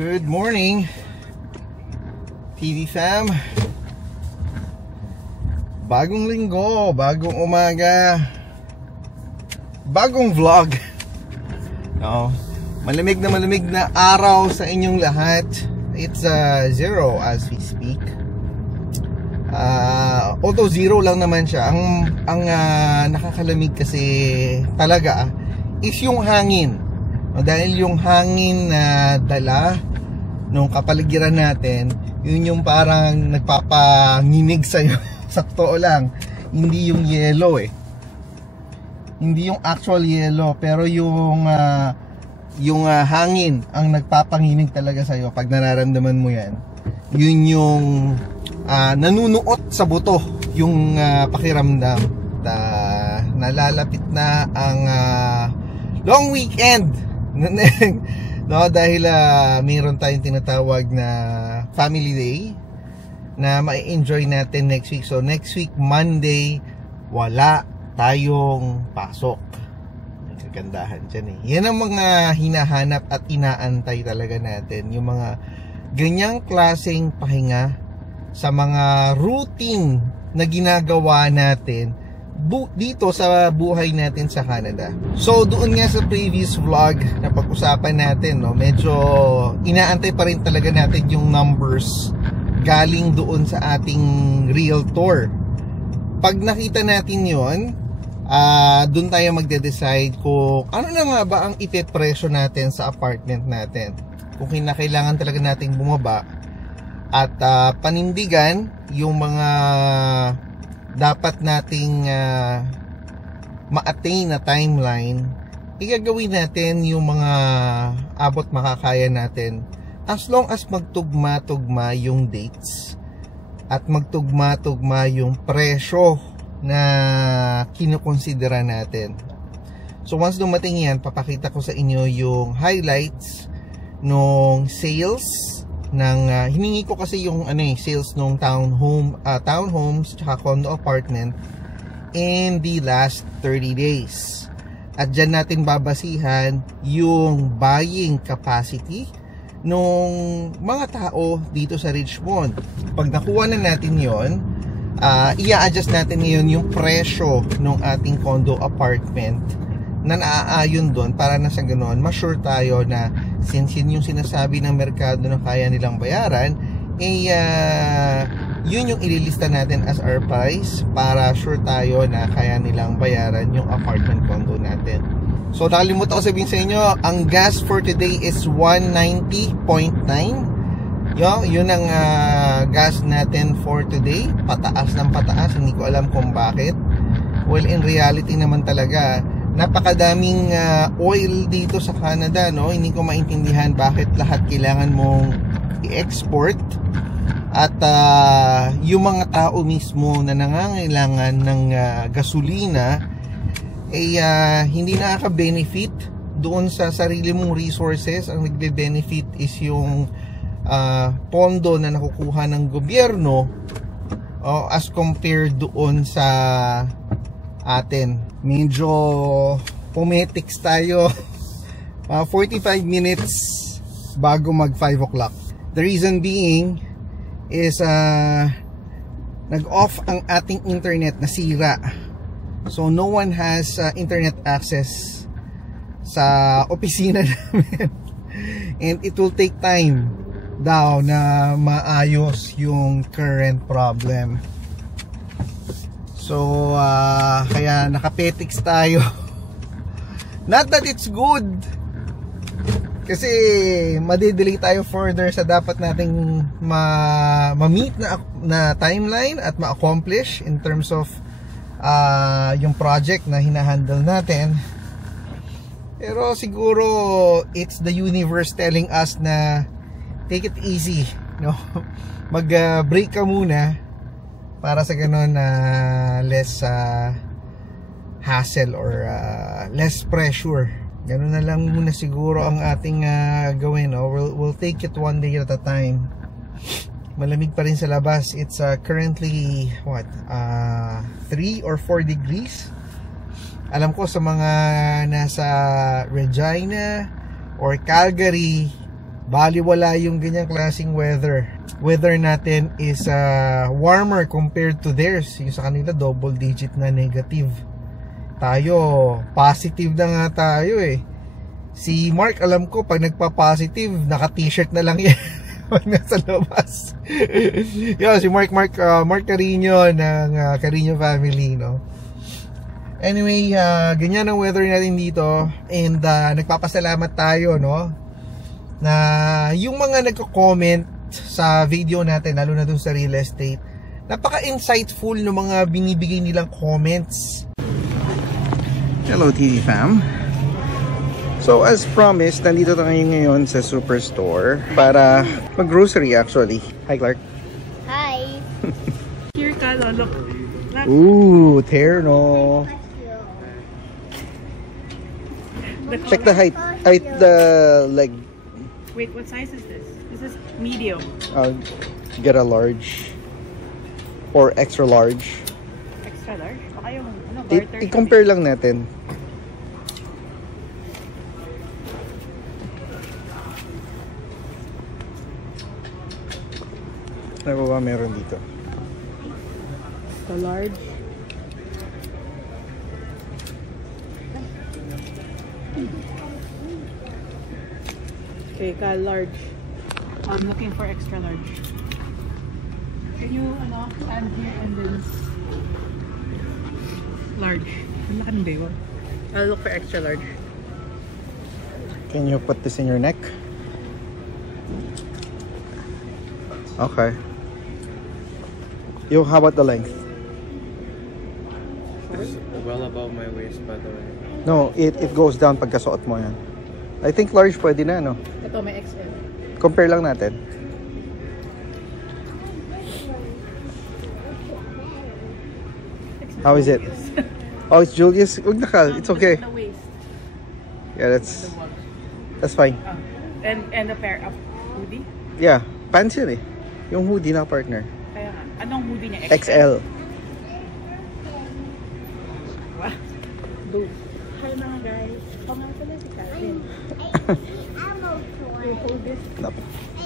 Good morning, TV fam. Bagong linggo, bagong umaga, bagong vlog. No, malamig na araw sa inyong lahat. It's zero as we speak. Although zero lang naman siya. Ang nakakalamig kasi talaga is yung hangin. Dahil yung hangin na dala nung kapaligiran natin, yun yung parang nagpapanginig sa'yo. Sakto lang, hindi yung yellow hindi yung actual yellow, pero yung hangin ang nagpapanginig talaga sa'yo. Pag nararamdaman mo yan, yun yung nanunuot sa buto yung pakiramdam. Nalalapit na ang long weekend. No, dahil mayroon tayong tinatawag na family day na ma-enjoy natin next week. So next week Monday wala tayong pasok. Kagandahan dyan Yan ang mga hinahanap at inaantay talaga natin, yung mga ganyang klaseng pahinga sa mga routine na ginagawa natin dito sa buhay natin sa Canada. So doon nga sa previous vlog na pag-usapan natin, no, medyo inaantay pa rin talaga natin yung numbers galing doon sa ating realtor. Pag nakita natin yon, doon tayo magde-decide kung ano na nga ba ang ipepresyo natin sa apartment natin. Kung kinakailangan talaga nating bumaba at panindigan yung mga dapat nating ma-attain na timeline, igagawin natin yung mga abot makakaya natin, as long as magtugma-tugma yung dates at magtugma-tugma yung presyo na kinukonsidera natin. So once dumating yan, papakita ko sa inyo yung highlights nung sales ng hiningi ko kasi yung sales nung townhomes tsaka condo apartment in the last 30 days. At dyan natin babasihan yung buying capacity nung mga tao dito sa Richmond. Pag nakuha na natin yon, i-adjust natin ngayon yung presyo ng ating condo apartment na naaayon doon, para na sa ganoon ma-sure tayo na since yun yung sinasabi ng merkado na kaya nilang bayaran, yun yung ililista natin as our price para sure tayo na kaya nilang bayaran yung apartment condo natin. So nakalimutan ko sabihin sa inyo, ang gas for today is 190.9. Yun ang gas natin for today. Pataas ng pataas, hindi ko alam kung bakit. Well, in reality naman talaga, napakadaming oil dito sa Canada, no? Hindi ko maintindihan bakit lahat kailangan mong i-export. At yung mga tao mismo na nangangailangan ng gasolina hindi nakaka-benefit doon sa sarili mong resources. Ang nagbe-benefit is yung pondo na nakukuha ng gobyerno as compared doon sa atin. Medyo pumetics tayo 45 minutes bago mag 5 o'clock. The reason being is nag-off ang ating internet, nasira. So no one has internet access sa opisina namin. And it will take time daw na maayos yung current problem. So kaya nakapetics tayo. Not that it's good, kasi madidelay tayo further sa dapat nating ma-meet na timeline at ma-accomplish in terms of yung project na hinahandle natin. Pero siguro it's the universe telling us na take it easy, no? Mag-break ka muna para sa ganun less hassle or less pressure. Ganun na lang muna siguro ang ating gawin, no? We'll take it one day at a time. Malamig pa rin sa labas. It's currently 3 or 4 degrees. Alam ko sa mga nasa Regina or Calgary, baliwala yung ganyang klaseng weather. Weather natin is warmer compared to theirs. Yung sa kanila double digit na negative. Tayo positive na nga tayo eh. Si Mark, alam ko pag nagpa-positive, naka-t-shirt na lang yan pag nasa labas. Yo, si Mark Carino ng Carino family, no? Anyway, ganyan ang weather natin dito. And nagpapasalamat tayo, no? Na yung mga nagko-comment sa video natin, lalo na dun sa real estate, napaka-insightful ng mga binibigay nilang comments. Hello TV fam. So as promised, nandito tayo ngayon sa Superstore para mag-grocery actually. Hi Clark. Hi. Here ka, look. Ooh, terno. Check the height. The leg. Wait, what size is this? This is medium. Get a large or extra large. Extra large? Baka yung barter. I-compare lang natin. Ano ba meron dito? The large. Okay, ka large. I'm looking for extra large. Can you add here and then large? Ang laki ng bayo. I'll look for extra large. Can you put this in your neck? Okay. How about the length? It's well above my waist, by the way. No, it goes down pagkasuot mo yan. I think large pwede na, no? Ito may XL. Compare lang natin. How is it? Oh, it's Julius. Huwag na ka. It's okay. The waist. Yeah, that's fine. And a pair of hoodie? Yeah, pants yun eh. Yung hoodie na partner. Kaya nga. Anong hoodie niya? XL. Wow. Do. Hi mga guys. Pangal pala si Calvin.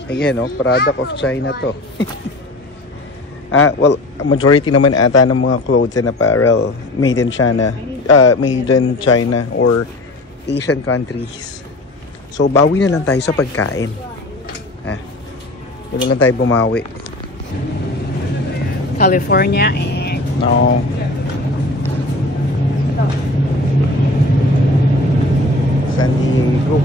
Again, no, product of China to. Well, majority naman ata ng mga clothes and apparel made in China, or Asian countries. So, bawi na lang tayo sa pagkain. Yun na lang tayo bumawi. California No. San Diego.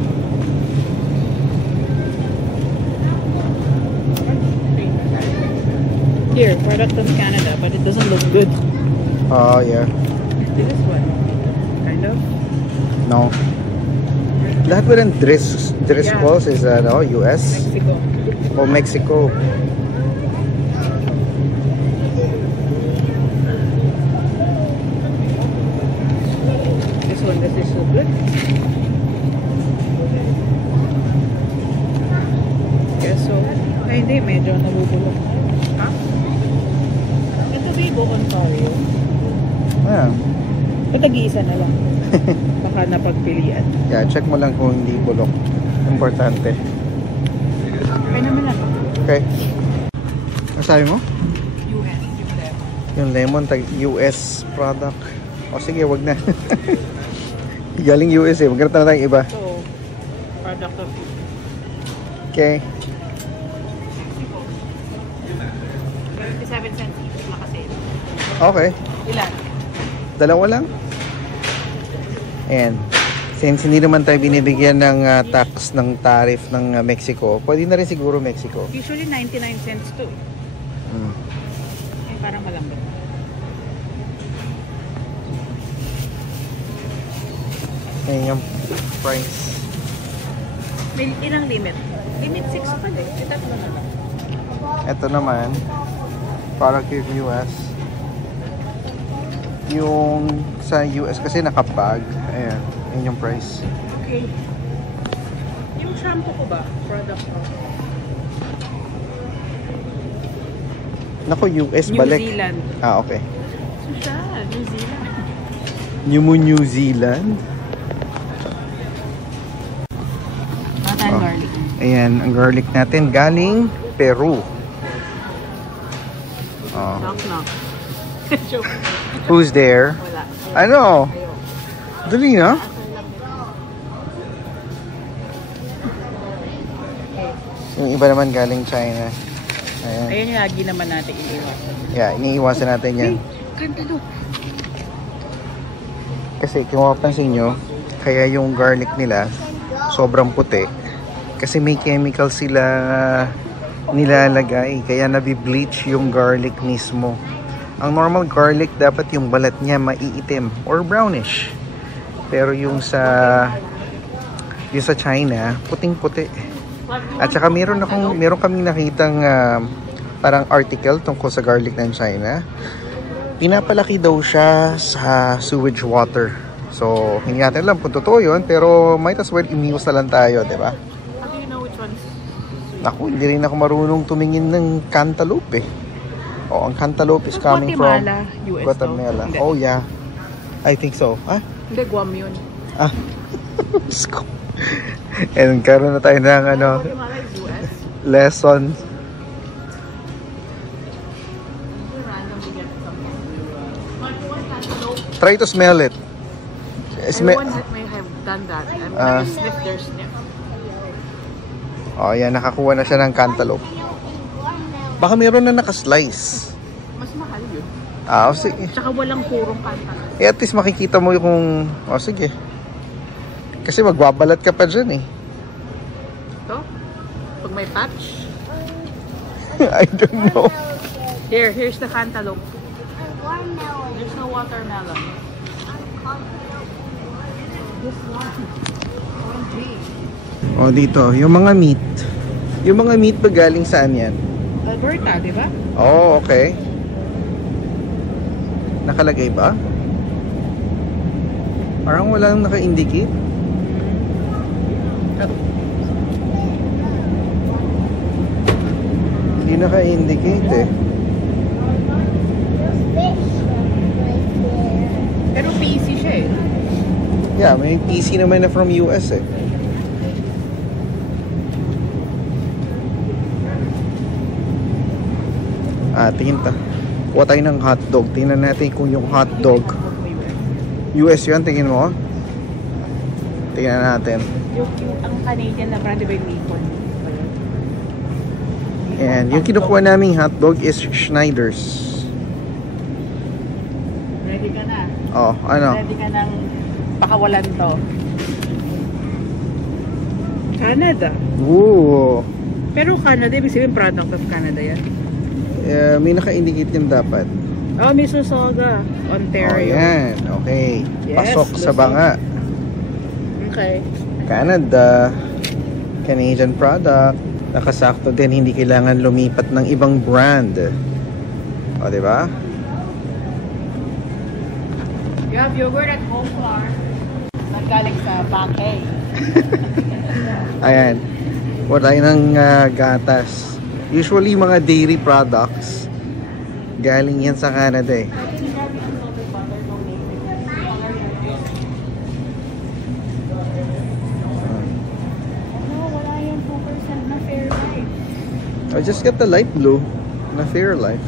Here, product of Canada, but it doesn't look good. Oh, yeah. This is what? Kind of? No. Lahat ba ng dress calls is US? Mexico. O Mexico. This is so good. Guess so. Ay, hindi. Medyo nabubulok. Ha? Ito ba yung Ontario? Yeah. Ito tag-iisa na lang. Baka napagpilian. Yeah, check mo lang kung hindi bulok. Importante. Okay naman na. Okay. Ano sabi mo? US. Yung lemon, US product. O sige, wag na. Galing US eh. Magkano na tayong iba. So, product of Okay. 27 cents each makasale. Okay. Ilan? Dalawa lang. And since hindi naman tayo binibigyan ng tax ng tariff ng Mexico, pwede na rin siguro Mexico. Usually 99 cents to. Eh, parang malambot. Ayan yung price. May ilang limit? Limit 6 pa din. Ito na lang. Ito naman, product of US. Yung sa US kasi nakabag. Ayan, yun yung price. Okay. Yung shampoo ko ba? Product ko. Naku, US New balik. Zealand. Okay. So siya, New Zealand. New Zealand? Not and garlic. Ayan, ang garlic natin galing Peru. Oh. Knock, knock. Joke. Who's there? Wala. Ano? Dali na. Yung iba naman galing China. Ayan. Ayun yung lagi naman natin iniiwasan. Yeah, iniiwasan natin yan. Cantaloupe. Kasi kung mapapansin nyo, kaya yung garlic nila sobrang puti. Kasi may chemical sila nilalagay. Kaya nabibleach yung garlic mismo. Ang normal garlic, dapat yung balat niya maiitim or brownish. Pero yung sa China, puting-puti. At saka meron kaming nakitang parang article tungkol sa garlic ng China. Pinapalaki daw siya sa sewage water. So, hindi natin alam kung totoo yun, pero might as well imiwas na lang tayo, di ba? How do you know which ones? Naku, hindi rin ako marunong tumingin ng cantaloupe eh. Oh, ang cantaloupe is coming from Guatemala, US Guatemala. Hindi. Oh yeah. I think so. Ah? Hindi, Guam yun. Ah. And karoon na tayo ng Guatemala is US. lesson. Randomly get something. But one cantaloupe, Try to smell it. everyone that may have done that. And when you sniff their sniff. Oh, yan, nakakuha na siya ng cantaloupe. Baka meron na nakaslice. Mas mahal yun. Ah, sige. Tsaka walang purong cantaloupe. At least makikita mo yung sige. Kasi magbabalat ka pa dyan eh. Ito? Pag may patch. I don't know. Here's the cantaloupe. There's no watermelon. This one. Oh, dito, yung mga meat. Yung mga meat ba galing saan yan? Alberta, di ba? Oh, okay. Nakalagay ba? Parang walang naka-indicate. Hindi naka-indicate eh. Pero PC siya eh. Yeah, may PC naman na from US eh. Tingin ta. Kuha tayo ng hotdog. Tingnan natin kung yung hotdog US yun, tingin mo? Tingnan natin. Ang Canadian na brand ba yung Maple? And yung kinukuha naming hotdog is Schneider's. Ready ka na? Oh, ano? Ready ka nang pakawalan to? Canada. Ooh. Pero Canada, ibig sabihin product of Canada yan. May naka-indicate yan dapat. Oh, Mississauga, Oh, Ontario. yan. Okay. Yes, Pasok sa Luzon. banga. Okay. Canada. Canadian product. Nakasakto din, hindi kailangan lumipat ng ibang brand. O, diba? You have yogurt at home, Clark. Naggaling sa Bankay. Ayan. Wala ng gatas. Usually, mga dairy products, galing yan sa Canada eh. Wala yung 2% na Fairlife. I just get the light blue na Fairlife.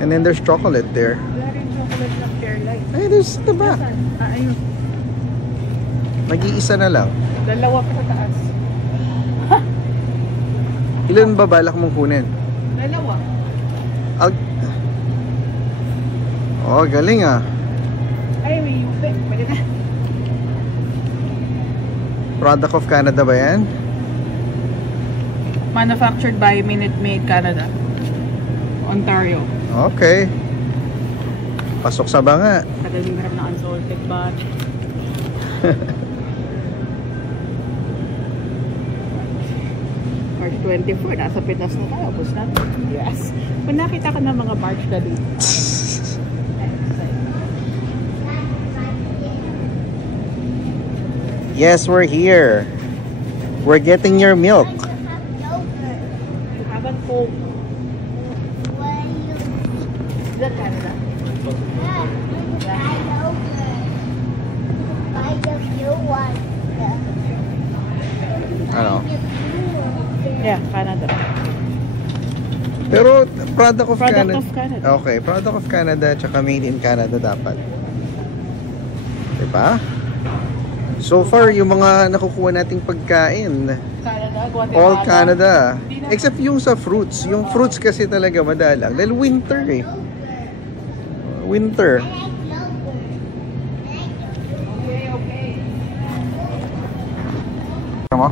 And then there's chocolate there. Wala rin chocolate na Fairlife. Ay, there's the back. Ayun. Mag-iisa na lang. Dalawa pa sa taas. Ilan ba balak mong kunin? Dalawa. Oh, galing ah. Ay, may yupe. Pwede na. Product of Canada ba yan? Manufactured by Minute Maid Canada. Ontario. Okay. Pasok sa banga. Tagal yung harap na unsalted but March 24, nasa Pinas na tayo. Bus natin. Yes. Kung nakita ka ng mga March na dito. Yes, we're here. We're getting your milk. You haven't Coke. Is that Canada? Ano? Yeah, Canada. Pero product of Product Canada. of Canada. Okay, product of Canada tsaka made in Canada dapat. Diba? So far, yung mga nakukuha nating pagkain, Canada, Guatemala. all Canada. Except yung sa fruits. Yung fruits kasi talaga madalang. Dahil winter eh. Winter. Okay. Tama?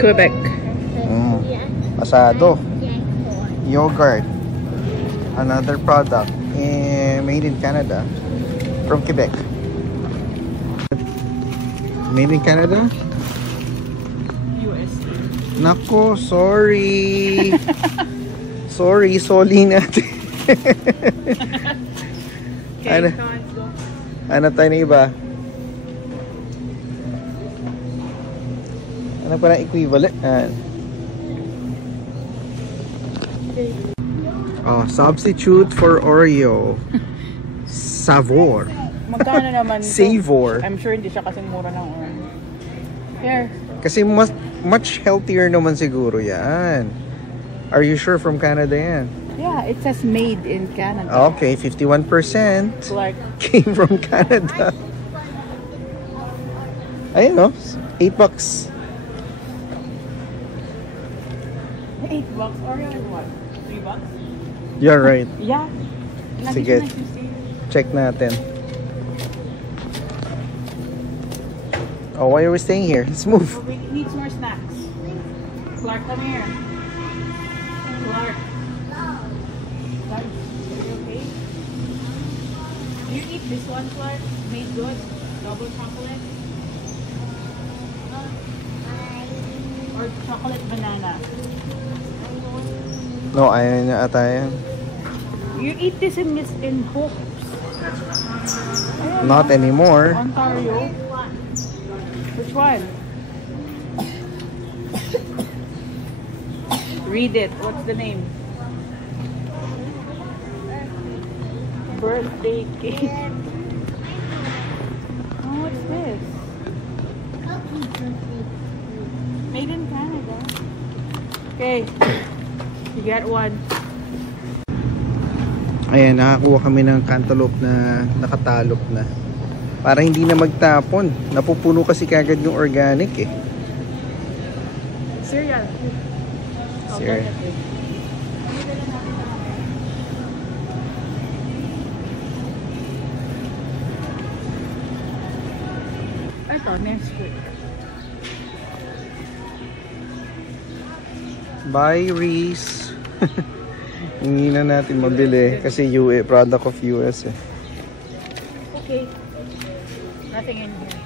Quebec. Pasado. Yogurt. Another product made in Canada from Quebec. Made in Canada? USA. Nako, sorry. Sorry, soli natin. Ano? Ano tayo na iba? Ano pa na equivalent? Oh, substitute for Oreo. Savor. Magkano naman ito? Savor. I'm sure hindi siya kasing mura ng Oreo. Here. Kasi much healthier naman siguro yan. Are you sure from Canada yan? Yeah, it says made in Canada. Okay, 51% Like, came from Canada. Ayun no, $8. $8. Oreo is what? $3? You're right. Yeah. Sige. Check natin. Oh, why are we staying here? Let's move. We need some more snacks. Clark, come here. Clark. Clark, are you okay? Do you eat this one, Clark? Made good? Double chocolate? Or chocolate banana? No, ayaw niya ata yan. You eat this in Hopes. Not anymore. Ontario. Which one? Read it. What's the name? Birthday cake. Oh, what's this? Made in Canada. Okay. You get one. Ayan, nakakuha kami ng cantaloupe na nakatalop na. Para hindi na magtapon. Napupuno kasi kagad yung organic eh. Cereal. Cereal. Ito, Nesquik. Bye, Reese. Hindi na natin mabili kasi UA, product of US eh. Okay. Nothing in here.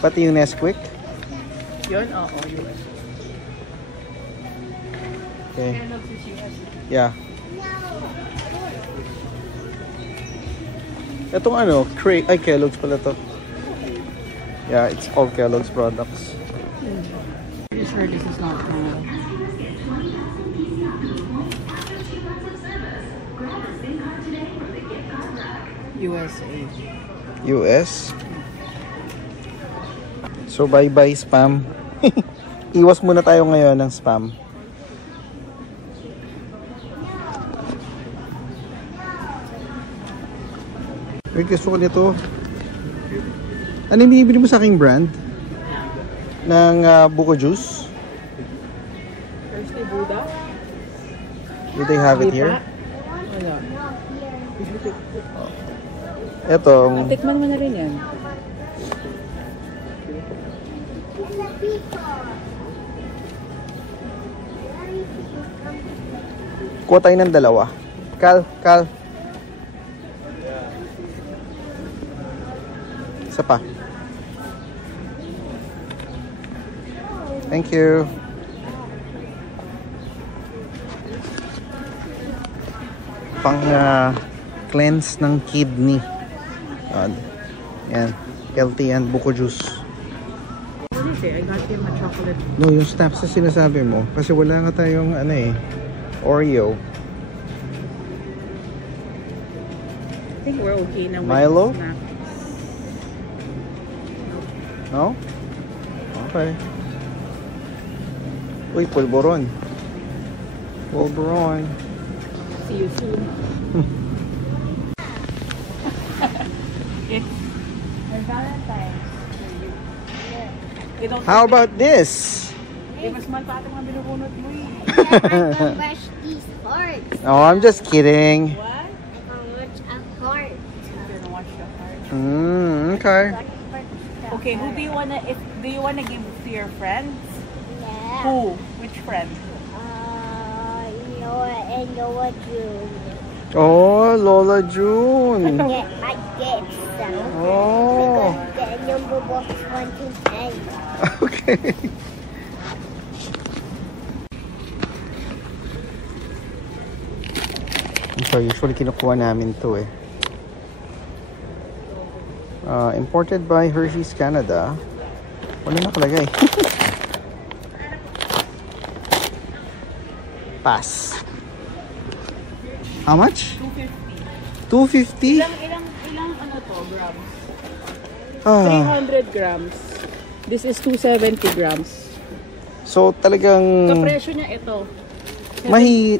Pati yung Nesquik. Yun? Oo, US. Okay. Kellogg's is US. Yeah. Itong ano, Kellogg's pala to. Yeah, it's all Kellogg's products. I'm sure this is not Canada. USA. US. So bye-bye spam. Iwas muna tayo ngayon ng spam. Wait, gusto ko nito. Ano yung binibili mo sa aking brand? Ng buko juice? Thirsty Buddha? Do they have it here? Wala. Etong Tikman mo na rin yan. kuha tayo ng dalawa. Kal. Isa pa. Thank you. Pang cleanse ng kidney. Yan. Healthy yan. Buko juice. What is it? I got him a chocolate. No, yung snaps na sinasabi mo. Kasi wala nga tayong ano eh. Oreo. think we're okay now. with Milo? snack. No? Okay. Uy, pulboron. Pulboron. See you soon. It's our Valentine's. How about this? Mas mahal pa ito mga binubunot mo eh. I'm gonna brush these hearts. Oh, I'm just kidding. What? I'm gonna watch a heart. You're gonna watch the heart. Okay. Okay, who do you wanna give to your friends? Yeah. Who? Which friend? Noah and Noah June. Oh, Lola June. Yeah, I get some. Oh. Because the number box 1 to 10. Okay. So, usually kinukuha namin to eh. Imported by Hershey's Canada. Wala nakalagay. Pass. How much? 250. 250? Ilang ano to, grams? Ah, 300 grams. This is 270 grams. so talagang Kapresyo niya ito.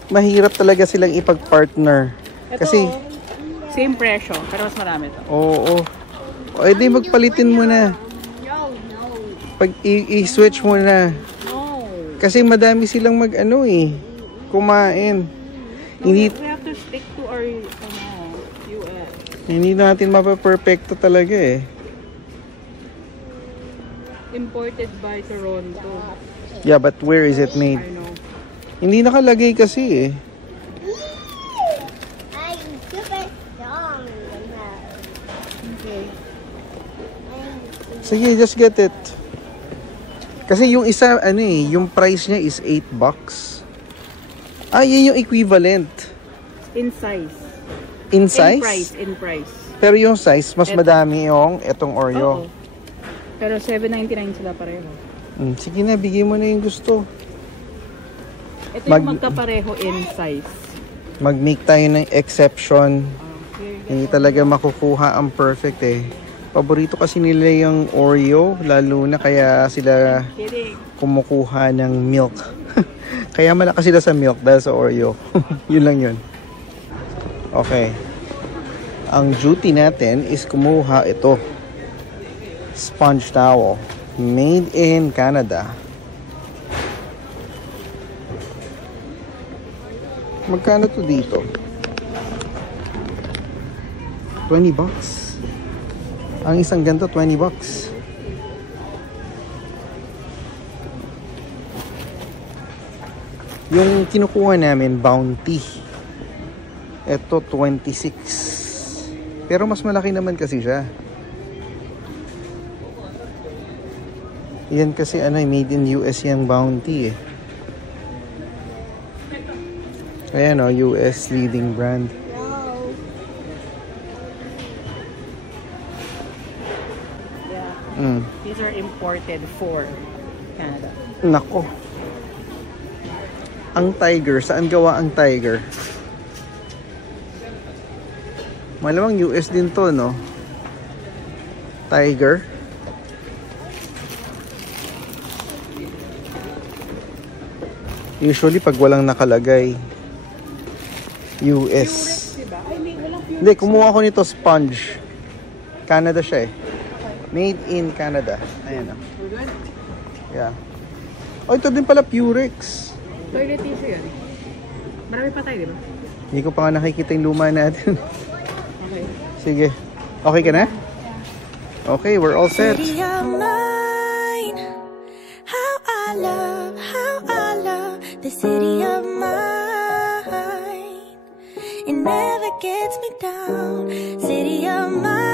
mahirap talaga silang ipag-partner. Ito, Kasi, same presyo, pero mas marami to. oo. O, edi magpalitin mo na. No, no. Pag i-switch mo na. No. Kasi madami silang mag-ano eh. Kumain. Hindi, We have to stick to our US. hindi natin mapaperfecto talaga eh. Imported by Toronto. Yeah, but where is it made? I know. Hindi nakalagay kasi eh. I'm super strong. Okay. Sige, just get it. Kasi yung isa, ano eh, yung price niya is $8. Ah, yun yung equivalent. In size. In In size? price. In price. Pero yung size, mas madami yung etong Oo. Oreo. Pero $7.99 sila pareho. Sige na, bigay mo na yung gusto. Ito yung magkapareho in size. Mag-make tayo ng exception. Okay. Hindi talaga makukuha ang perfect eh. Paborito kasi nila yung Oreo, lalo na kaya sila Kidding. kumukuha ng milk. Kaya malakas sila sa milk dahil sa Oreo. Yun lang yun. Okay. Ang duty natin is kumuha ito. Sponge towel. Made in Canada. Magkano to dito? $20. Ang isang ganito, $20. Yung kinukuha namin, Bounty. Ito, 26. Pero mas malaki naman kasi siya. Yan kasi made in US yung Bounty eh. Ayan o, US leading brand. No. Yeah. These are imported for Canada. Nako. Ang Tiger, saan gawa ang Tiger? Malamang US din to, no? Tiger. Usually, pag walang nakalagay, US. Diba? Ay, may walang pure. Hindi, kumuha ko nito sponge. Canada siya eh. Made in Canada. Ayan o. We're good? Yeah. Oh, ito din pala Purex. Toilet tissue yan. Marami pa tayo, di ba? Hindi ko pa nga nakikita yung luma natin. Okay. Sige. Okay ka na? Okay, we're all set. City of mine, how I love the city of mine. It never gets me down. City of mine.